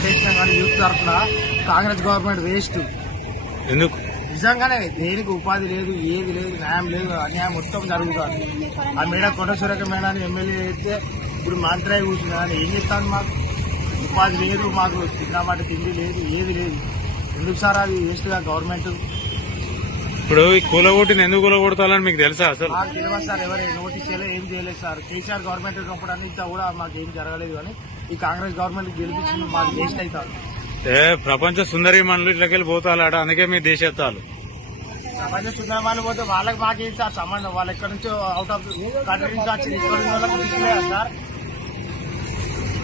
ఓటేసినా కానీ యూత్ తరఫున Congress government waste. ఎందుకు? నిజంగానే దేనికి ఉపాధి లేదు, ఏది లేదు, న్యాయం లేదు, అన్యాయం మొత్తం జరుగుతుంది. ఆ మేడం కొండసురేఖ మేడాన్ని ఎమ్మెల్యే అయితే ఇప్పుడు మంత్రి కూర్చున్నా కానీ ఏం చెప్తాను? మాకు ఉపాధి లేదు, మాకు తిన్నమాట తిండి లేదు, ఏది లేదు. ఎందుకు సార్ అది వేస్ట్గా గవర్నమెంట్? ఇప్పుడు ఈ కూలగొట్టిన ఎందుకు కూలగొడతాలని మీకు తెలుసా అసలు? మాకు తెలియదు సార్, ఎవరు నోటీస్ చేయలేదు, ఏం చేయలేదు సార్. కేసీఆర్ గవర్నమెంట్ ఉన్నప్పుడు అంతా కూడా మాకు ఏం జరగలేదు. కానీ ఈ కాంగ్రెస్ గవర్నమెంట్ గెలిపించింది మాకు వేస్ట్ అవుతారు. ప్రపంచ సుందరి మనలు ఇట్లకెళ్ళి పోతాలాడ, అందుకే మీ దేశత్తాలు ప్రపంచ సుందరమాలు పోతే వాళ్ళకి మాకేం సార్ సంబంధం? వాళ్ళు ఎక్కడి నుంచో అవుట్ ఆఫ్ కంట్రీ నుంచి వచ్చి ఇక్కడ ఉన్న వాళ్ళకి తీసుకులేదు సార్.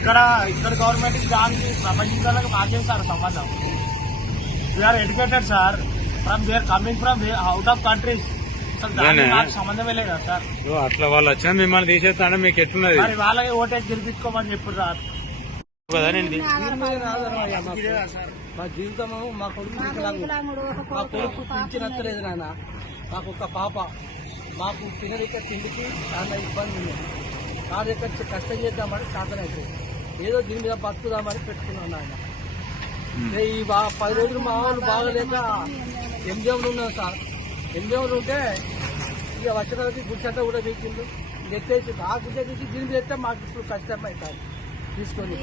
ఇక్కడ గవర్నమెంట్ దానికి ప్రపంచ వాళ్ళకి మాకేం సార్ సంబంధం? We are educated sir, coming from out of countries. నాకు సంబంధమే లేదు కదా సార్. అట్లా వాళ్ళు వచ్చినా మిమ్మల్ని తీసేస్తా మీకు ఎట్లున్నది? మరి వాళ్ళకి ఓటేసి గెలిపించుకోమని చెప్పారు సార్. మా జీవితము మా కొడుకు పింఛనత్తలేదు నాన్న. మాకు ఒక పాప, మాకు తినడిక తిండికి చాలా ఇబ్బంది ఉంది. నా దగ్గర కష్టం చేద్దామని సాధనైతే ఏదో దీని మీద బతుకుదామని పెట్టుకున్నాను నాయన. ఈ 10 రోజులు మా వాళ్ళు బాగలేక ఎంజామ్లు ఉన్నాం సార్. ఎంజామ్లు ఉంటే ఇక వచ్చేదానికి గుడ్సంతా కూడా వీకింది. ఎత్తేసి ఆ గుడ్డ తీసి దీని మీద మాకు ఇప్పుడు కష్టం అవుతారు తీసుకొని.